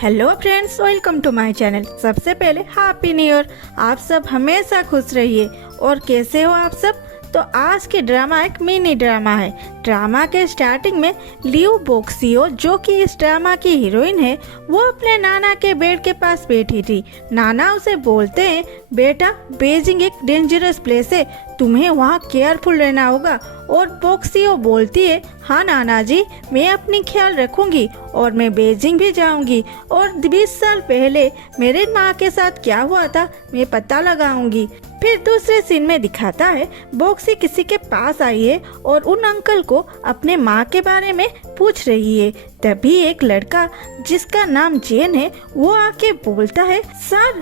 Hello friends, welcome to my channel. सबसे पहले happy new year. आप सब हमेशा खुश रहिए। और कैसे हो आप सब? तो आज की ड्रामा एक मिनी ड्रामा है। ड्रामा के स्टार्टिंग में लियू बोक्सियो, जो कि इस ड्रामा की हीरोइन है, वो अपने नाना के बेड के पास बैठी थी। नाना उसे बोलते हैं, बेटा बेजिंग एक डेंजरस प्लेस है, तुम्हें वहाँ केयरफुल रहना होगा। और बोक्सियो बोलती है, हाँ नाना जी, मैं अपनी ख्याल रखूंगी और मैं बेजिंग भी जाऊंगी। और 20 साल पहले मेरे माँ के साथ क्या हुआ था मैं पता लगाऊंगी। फिर दूसरे सीन में दिखाता है, बोक्सी किसी के पास आई है और उन अंकल को अपने माँ के बारे में पूछ रही है। तभी एक लड़का जिसका नाम जेन है, वो आके बोलता है, सर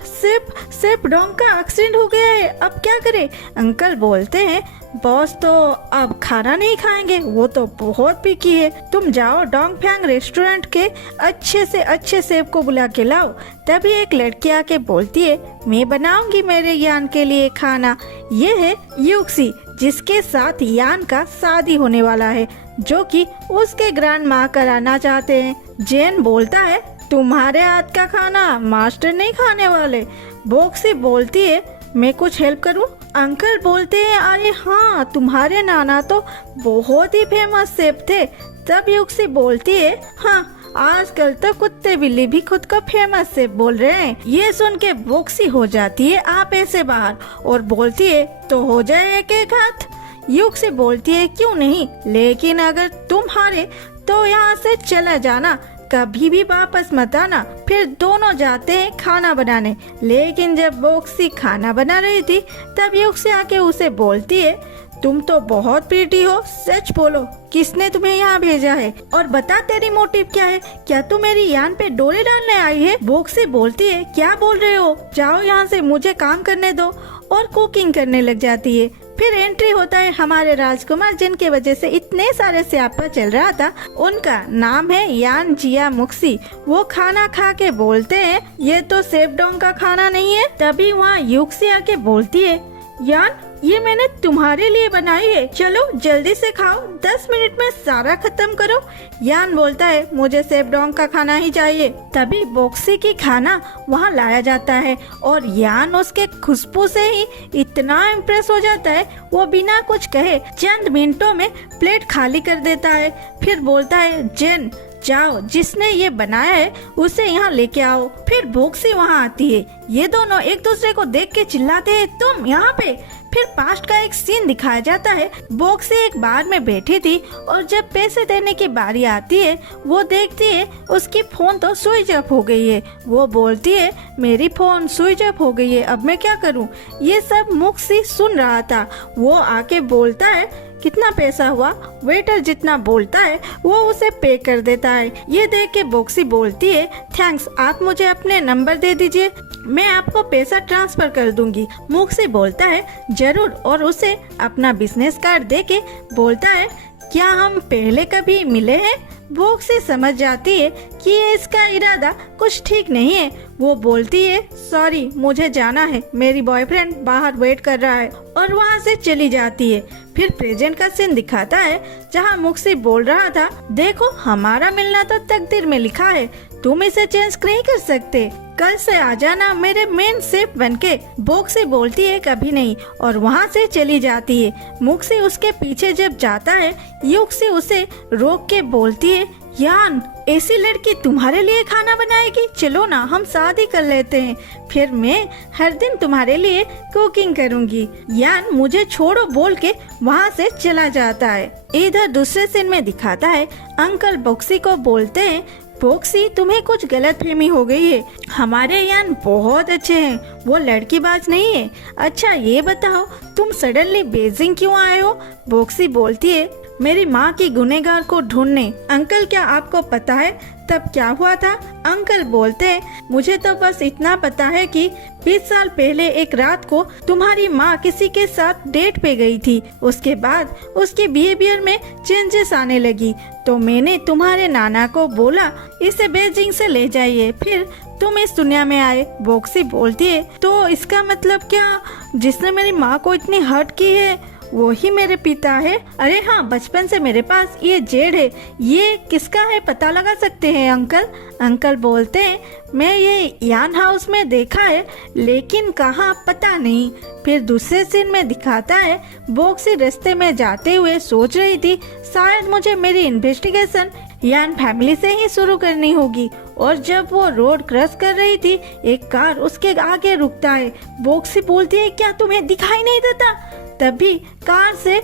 सिर्फ डोंग का एक्सीडेंट हो गया है, अब क्या करें? अंकल बोलते हैं, बॉस तो अब खाना नहीं खाएंगे, वो तो बहुत पिकी है, तुम जाओ डोंग फैंग रेस्टोरेंट के अच्छे से अच्छे शेफ को बुला के लाओ। तभी एक लड़की आके बोलती है, मैं बनाऊंगी मेरे यान के लिए खाना। ये है यूक्सी, जिसके साथ यान का शादी होने वाला है, जो कि उसके ग्रैंड माँ कराना चाहते हैं। जेन बोलता है, तुम्हारे हाथ का खाना मास्टर नहीं खाने वाले। बोक्सी बोलती है, मैं कुछ हेल्प करूं? अंकल बोलते हैं, अरे हाँ, तुम्हारे नाना तो बहुत ही फेमस शेफ थे। तब यूक्सी बोलती है, हाँ आजकल तो कुत्ते बिल्ली भी खुद को फेमस शेफ बोल रहे हैं। ये सुन के बोक्सी हो जाती है आपे से बाहर और बोलती है, तो हो जाए एक एक हाथ। यूक्सी बोलती है, क्यों नहीं, लेकिन अगर तुम हारे तो यहाँ से चला जाना, कभी भी वापस मत आना। फिर दोनों जाते हैं खाना बनाने। लेकिन जब बोक्सी खाना बना रही थी, तब यूक्सी आके उसे बोलती है, तुम तो बहुत प्रीटी हो, सच बोलो, किसने तुम्हें यहाँ भेजा है? और बता तेरी मोटिव क्या है? क्या तू मेरी यान पे डोरे डालने आई है? बोक्सी बोलती है, क्या बोल रहे हो, जाओ यहाँ से, मुझे काम करने दो। और कुकिंग करने लग जाती है। फिर एंट्री होता है हमारे राजकुमार, जिनके वजह से इतने सारे स्यापा चल रहा था। उनका नाम है यान जिया मुक्सी। वो खाना खा के बोलते हैं, ये तो सेफ डोंग का खाना नहीं है। तभी वहाँ यूक्सी आके बोलती है, यान ये मैंने तुम्हारे लिए बनाई है, चलो जल्दी से खाओ, 10 मिनट में सारा खत्म करो। यान बोलता है, मुझे सेफ डोंग का खाना ही चाहिए। तभी बोक्सी की खाना वहाँ लाया जाता है और यान उसके खुशबू से ही इतना इम्प्रेस हो जाता है, वो बिना कुछ कहे चंद मिनटों में प्लेट खाली कर देता है। फिर बोलता है, जेन जाओ, जिसने ये बनाया है उसे यहाँ लेके आओ। फिर बोक्सी वहाँ आती है। ये दोनों एक दूसरे को देख के चिल्लाते हैं, तुम यहाँ पे। फिर पास्ट का एक सीन दिखाया जाता है। बोक्सी एक बार में बैठी थी और जब पैसे देने की बारी आती है, वो देखती है उसकी फोन तो स्विच ऑफ हो गई है। वो बोलती है, मेरी फोन स्विच ऑफ हो गई है, अब मैं क्या करूँ? ये सब मुक्सी सुन रहा था। वो आके बोलता है, कितना पैसा हुआ? वेटर जितना बोलता है वो उसे पे कर देता है। ये देख के बोक्सी बोलती है, थैंक्स, आप मुझे अपने नंबर दे दीजिए, मैं आपको पैसा ट्रांसफर कर दूंगी। मुक्सी बोलता है, जरूर। और उसे अपना बिजनेस कार्ड दे के बोलता है, क्या हम पहले कभी मिले हैं? बोक्सी समझ जाती है कि इसका इरादा कुछ ठीक नहीं है। वो बोलती है, सॉरी, मुझे जाना है, मेरी बॉयफ्रेंड बाहर वेट कर रहा है, और वहाँ से चली जाती है। फिर प्रेजेंट का सीन दिखाता है, जहाँ मुक्सी बोल रहा था, देखो हमारा मिलना तो तकदीर में लिखा है, तुम इसे चेंज नहीं कर सकते, कल से आ जाना मेरे मेन शेफ बनके। बोक्सी बोलती है, कभी नहीं, और वहाँ से चली जाती है। मुक्सी उसके पीछे जब जाता है, यूक्सी उसे रोक के बोलती है, यान ऐसी लड़की तुम्हारे लिए खाना बनाएगी, चलो ना हम शादी कर लेते हैं, फिर मैं हर दिन तुम्हारे लिए कुकिंग करूंगी। यान मुझे छोड़ो बोल के वहाँ से चला जाता है। इधर दूसरे सीन में दिखाता है, अंकल बोक्सी को बोलते हैं, बोक्सी तुम्हें कुछ गलतफहमी हो गई है, हमारे यान बहुत अच्छे हैं, वो लड़कीबाज नहीं है। अच्छा ये बताओ, तुम सडनली बेजिंग क्यों आए हो? बोक्सी बोलती है, मेरी माँ की गुनहगार को ढूंढने। अंकल क्या आपको पता है तब क्या हुआ था? अंकल बोलते हैं, मुझे तो बस इतना पता है कि 20 साल पहले एक रात को तुम्हारी माँ किसी के साथ डेट पे गई थी, उसके बाद उसके बिहेवियर में चेंजेस आने लगी, तो मैंने तुम्हारे नाना को बोला इसे बेजिंग से ले जाइए, फिर तुम इस दुनिया में आए। बोक्सी बोलती है, तो इसका मतलब क्या, जिसने मेरी माँ को इतनी हर्ट की है वो ही मेरे पिता है। अरे हाँ, बचपन से मेरे पास ये जेड है, ये किसका है पता लगा सकते हैं अंकल? अंकल बोलते हैं, मैं ये यान हाउस में देखा है लेकिन कहाँ पता नहीं। फिर दूसरे सीन में दिखाता है बॉक्सी रास्ते में जाते हुए सोच रही थी शायद मुझे मेरी इन्वेस्टिगेशन यान फैमिली से ही शुरू करनी होगी। और जब वो रोड क्रॉस कर रही थी एक कार उसके आगे रुकता है। बॉक्सी बोलती है, क्या तुम्हें दिखाई नहीं देता? तभी कार से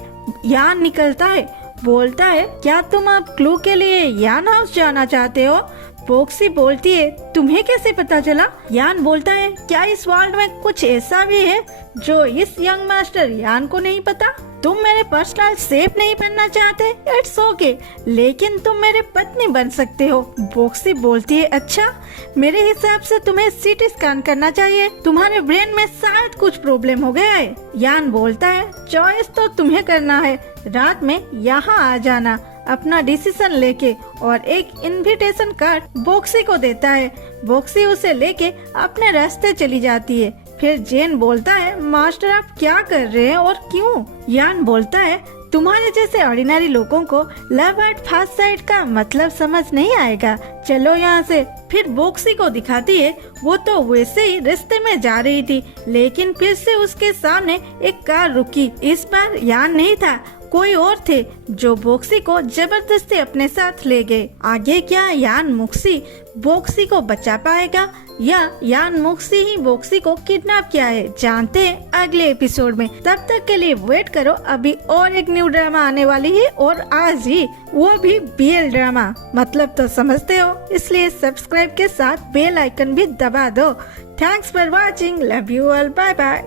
यान निकलता है, बोलता है, क्या तुम अब क्लू के लिए यान हाउस जाना चाहते हो? बॉक्सी बोलती है, तुम्हें कैसे पता चला? यान बोलता है, क्या इस वर्ल्ड में कुछ ऐसा भी है जो इस यंग मास्टर यान को नहीं पता? तुम मेरे पर्सनल सेफ नहीं बनना चाहते, इट्स ओके, लेकिन तुम मेरे पत्नी बन सकते हो। बॉक्सी बोलती है, अच्छा, मेरे हिसाब से तुम्हें सीटी स्कैन करना चाहिए, तुम्हारे ब्रेन में शायद कुछ प्रॉब्लम हो गया है। यान बोलता है, चॉइस तो तुम्हें करना है, रात में यहाँ आ जाना अपना डिसीजन लेके। और एक इनविटेशन कार्ड बॉक्सी को देता है। बॉक्सी उसे लेके अपने रास्ते चली जाती है। फिर जेन बोलता है, मास्टर आप क्या कर रहे हैं और क्यों? यान बोलता है, तुम्हारे जैसे ऑर्डिनरी लोगों को लव एट फर्स्ट साइट का मतलब समझ नहीं आएगा, चलो यहाँ से। फिर बॉक्सी को दिखाती है वो तो वैसे ही रास्ते में जा रही थी लेकिन फिर से उसके सामने एक कार रुकी। इस बार यान नहीं था, कोई और थे जो बॉक्सी को जबरदस्ती अपने साथ ले गए। आगे क्या यान मुक्सी बॉक्सी को बचा पाएगा या यान मुक्सी ही बॉक्सी को किडनैप किया है, जानते हैं अगले एपिसोड में। तब तक के लिए वेट करो, अभी और एक न्यू ड्रामा आने वाली है और आज ही, वो भी BL ड्रामा। मतलब तो समझते हो, इसलिए सब्सक्राइब के साथ बेल आइकन भी दबा दो। Thanks for watching, love you all, bye bye.